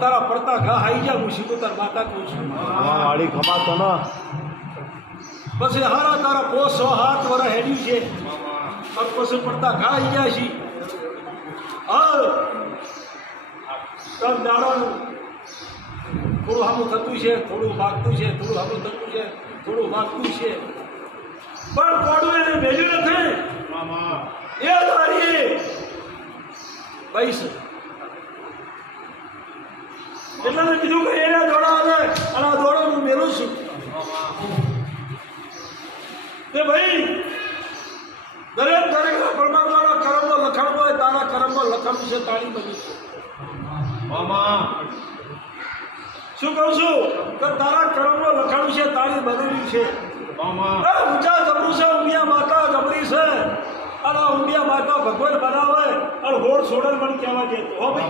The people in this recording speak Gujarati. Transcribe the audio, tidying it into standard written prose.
તારા પડતા ઘા આવી જાય હું સીધું તાર માતા કહું છું વાળી ખમાતો ન પછી હારા તારા 5-7 વર્ષ હેડ્યું છે પછી પડતા ઘા આવી જાય છે તમ દાડાનું થોડું સામું થતું છે થોડું માગતું છે થોડું સામું થતું છે થોડું માગતું છે પણ કોડું એને ભેજ્યું નથી એ તારી પૈસ એટલે મેં કીધું કે એને દોડા આવે અને આ દોડો હું મેળવું છું તે ભાઈ દરેક પરમાત્માના કર્મનો લખાણ હોય તારા કર્મનો લખાણ છે તાળી બની છે શું કહું છું કે તારા કર્મનો લખાણ છે તાળી બનેલી છે ઊંચા જબરું છે ઊંડિયા માતા જબરી છે અને ઊંડિયા માતા ભગવાન બનાવે અને હોડ છોડે મને કહેવા દે